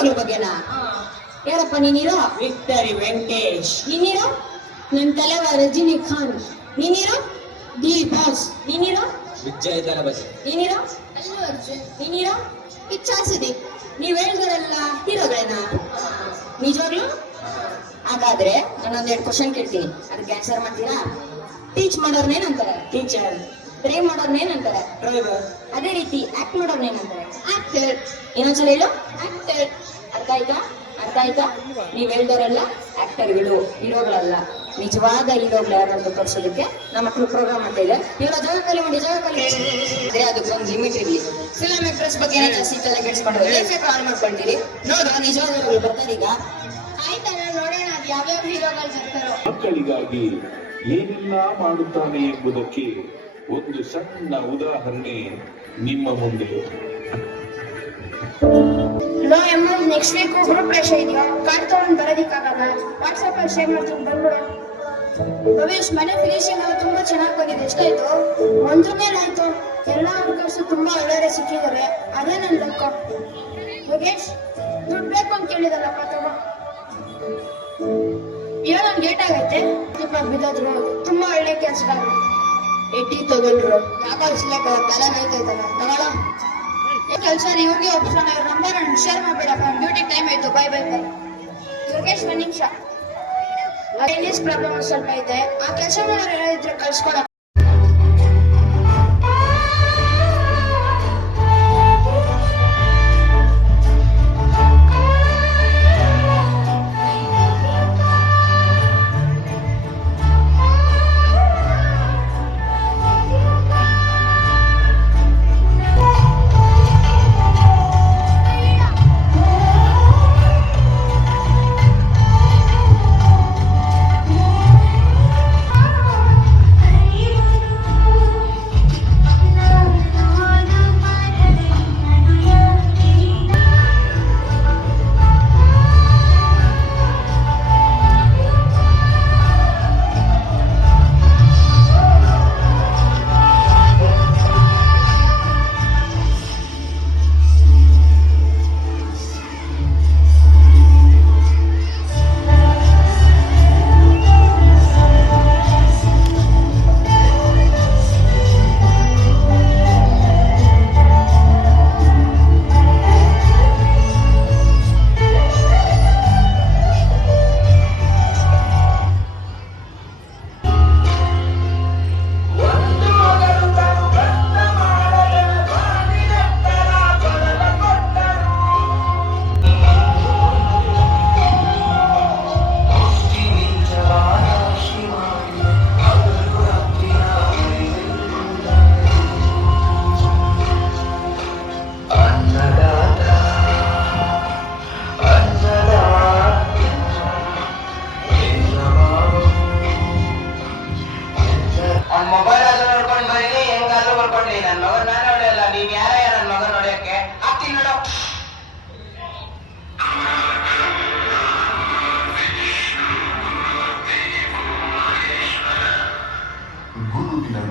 ಹೀರೋಗಳ ಬಗ್ಗೆನಾ? ಯಾರಪ್ಪ ನೀನಿರೋ? ವಿಕ್ಟರಿ ವೆಂಕಟೇಶ್. ನೀನಿರೋ? ನನ್ ತಲೆವ ರಜನಿ ಖಾನ್. ನೀನಿರೋ? D boss. ನೀನಿರೋ? ವಿಜಯ್ ದಳಪತಿ. ನೀನಿರೋ? ಅಲ್ಲು ಅರ್ಜುನ್. ನೀನಿರೋ? ಇಚ್ಛಾಸಿದೆ. ನೀವ್ ಹೇಳಿದ್ರಲ್ಲ ಹೀರೋಗಳೇನಾ? ನಿಜವಾಗ್ಲು? ಹಾಗಾದ್ರೆ ನಾನೊಂದೆರಡು ಕ್ವಶನ್ ಕೇಳ್ತೀನಿ, ಅದಕ್ಕೆ ಆನ್ಸರ್ ಮಾಡ್ತೀರಾ? ಟೀಚ್ ಮಾಡೋರ್ನೇನಂತಾರೆ? ಟೀಚರ್. ಡ್ರೈವ್ ಮಾಡೋರ್ನೇನಂತಾರೆ? ಡ್ರೈವರ್. ಅದೇ ರೀತಿ ಆಕ್ಟ್ ಮಾಡೋರ್ನೇನಂತಾರೆ? ಆಕ್ಟರ್. ಇನ್ನೊಂದ್ಸಲ ಹೇಳು. ಆಕ್ಟರ್. ಅರ್ಥ ಆಯ್ತಾ? ಅರ್ಥ ಆಯ್ತಾ? ನೀವ್ ಹೇಳ್ದವರೆಲ್ಲ ಆಕ್ಟರ್ಗಳು, ಹೀರೋಗಳಲ್ಲ. ನಿಜವಾದ ಹೀರೋಗಳು ಯಾರು ಅಂತ ತೋರಿಸೋದಕ್ಕೆ ನಮ್ಮ ಮಕ್ಕಳು ಪ್ರೋಗ್ರಾಮ್ ಮಾಡ್ತಾ ಇದೆ. ಇವಾಗ ಜಾಗಕಾಲಿ ಮಾಡಿ ಜಾಗಕಾಲಿ ಅಂದ್ರೆ ಅದಕ್ಕೊಂದು ಲಿಮಿಟ್ ಇರ್ಲಿ. ಫಿಲಂ ಆಕ್ಟ್ರೆಸ್ ಬಗ್ಗೆ ಜಾಸ್ತಿ ತಲೆ ಕೆಡಿಸ್ಕೊಂಡು ಲೈಫ್ ಕಾಲ್ ಮಾಡ್ಕೊಳ್ತೀರಿ. ನೋಡುವ ನಿಜವಾದ ಬರ್ತಾರೆ ಈಗ. ಆಯ್ತಲ್ಲ, ನೋಡೋಣ ಅದು ಯಾವ್ಯಾವ ಹೀರೋಗಳು ಬರ್ತಾರೋ. ಮಕ್ಕಳಿಗಾಗಿ ಏನೆಲ್ಲ ಮಾಡುತ್ತಾನೆ ಎಂಬುದಕ್ಕೆ ಒಂದು ಸಣ್ಣ ಉದಾಹರಣೆ ನಿಮ್ಮ ಮುಂದೆ. Low amount next week group ರೇಷ ಇದೆಯಾ? ಕಾರ್ಡ್ ತಗೊಂಡು ಬರೋದಿಕ್ಕಾಗಲ್ಲ. ವಾಟ್ಸಪ್ ಅಲ್ಲಿ ಶೇರ್ ಮಾಡ್ತೀನಿ, ಬಂದ್ಬಿಡು. ಭವೇಶ್, ಮನೆ ಫಿನಿಶಿಂಗ್ ಎಲ್ಲ ತುಂಬಾ ಚೆನ್ನಾಗಿ ಬಂದಿದೆ. ಎಷ್ಟಾಯ್ತು? ಒಂದ್ರ ಮೇಲೆ ಆಯ್ತು. ಎಲ್ಲ ವರ್ಕರ್ಸ್ ತುಂಬಾ ಒಳ್ಳೆಯವರೇ ಸಿಕ್ಕಿದ್ದಾರೆ. ಅದೇ ನನ್ ಲಕ್ಕ. ಯೋಗೇಶ್, ದುಡ್ಡು ಬೇಕು ಅಂತ ಕೇಳಿದಲ್ಲಪ್ಪ, ತಗೋ. ಇವಾಗ ನನ್ ಗೇಟ್ ಆಗೈತೆ. ದೀಪ ಬಿದ್ದೋದ್ರು, ತುಂಬಾ ಒಳ್ಳೆ ಕೆಲ್ಸಗಾರರು. ಎಟ್ಟಿ ತಗೊಂಡ್ರು ಯಾಕೆ ತಲೆ ನೋಯ್ತೈತಲ್ಲ, ತಗೊಳ. ಕೆಲಸ ಇವ್ರಿಗೆ ಒಪ್ಸೋಣ. ಇವ್ರ ನಂಬರ್ ಶೇರ್ ಮಾಡ್ಬೇಡಪ್ಪ, ಡ್ಯೂಟಿ ಟೈಮ್ ಆಯ್ತು. Bye bye bye. ಯೋಗೇಶ್, ಒಂದ್ ನಿಮಿಷ. ಇಂಗ್ಲಿಷ್ ಪ್ರಾಬ್ಲಮ್ ಸ್ವಲ್ಪ ಇದೆ. ಆ ಕೆಲಸ ಮಾಡೋರು ಹೇಳಿದ್ರೆ ಕಳ್ಸ್ಕೊಡ.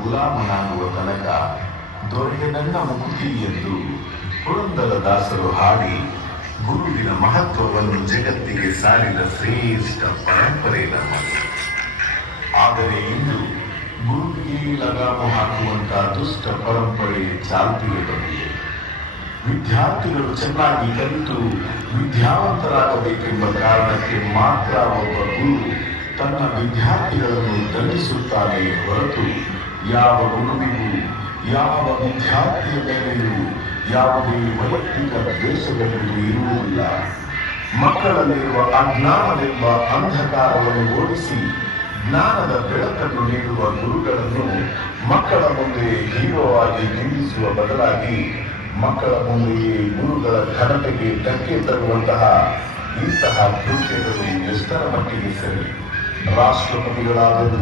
ಗುಲಾಮನಾಗುವ ತನಕ ದೊರೆಯ ನನ್ನ ಮುಕ್ತಿ ಎಂದು ಪುರಂದರದಾಸರು ಹಾಡಿ ಗುರುವಿನ ಮಹತ್ವವನ್ನು ಜಗತ್ತಿಗೆ ಸಾರಿದ ಶ್ರೇಷ್ಠ ಪರಂಪರೆ ನಮ್ಮದು. ಆದರೆ ಇಂದು ಗುರುವಿಗೆ ಲಗಾಮು ಹಾಕುವಂತಹ ದುಷ್ಟ ಪರಂಪರೆ ಚಾಲ್ತಿಗೆ ಬಂದಿದೆ. ವಿದ್ಯಾರ್ಥಿಗಳು ಚೆನ್ನಾಗಿ ಕಲಿತು ವಿದ್ಯಾವಂತರಾಗಬೇಕೆಂಬ ಕಾರಣಕ್ಕೆ ಮಾತ್ರ ಒಬ್ಬ ಗುರು ತನ್ನ ವಿದ್ಯಾರ್ಥಿಗಳನ್ನು ದಂಡಿಸುತ್ತಾನೆ ಹೊರತು ಯಾವ ಗುರುವಿಗೂ ಯಾವ ವಿದ್ಯಾರ್ಥಿಯ ಮೇಲೆಯೂ ಯಾವುದೇ ವೈಯಕ್ತಿಕ ದ್ವೇಷವೆಂಬುದು ಇರುವುದಿಲ್ಲ. ಮಕ್ಕಳಲ್ಲಿರುವ ಅಜ್ಞಾನವೆಂಬ ಅಂಧಕಾರವನ್ನು ಓಡಿಸಿ ಜ್ಞಾನದ ಬೆಳಕನ್ನು ನೀಡುವ ಗುರುಗಳನ್ನು ಮಕ್ಕಳ ಮುಂದೆ ಹೀರೋ ಆಗಿ ನಿಂದಿಸುವ ಬದಲಾಗಿ ಮಕ್ಕಳ ಮುಂದೆಯೇ ಗುರುಗಳ ಘನತೆಗೆ ಧಕ್ಕೆ ತರುವಂತಹ ಇಂತಹ ಕೃತ್ಯಗಳು ಎಷ್ಟರ ಮಟ್ಟಿಗೆ ಸರಿ? ರಾಷ್ಟ್ರಪತಿಗಳಾದರೂ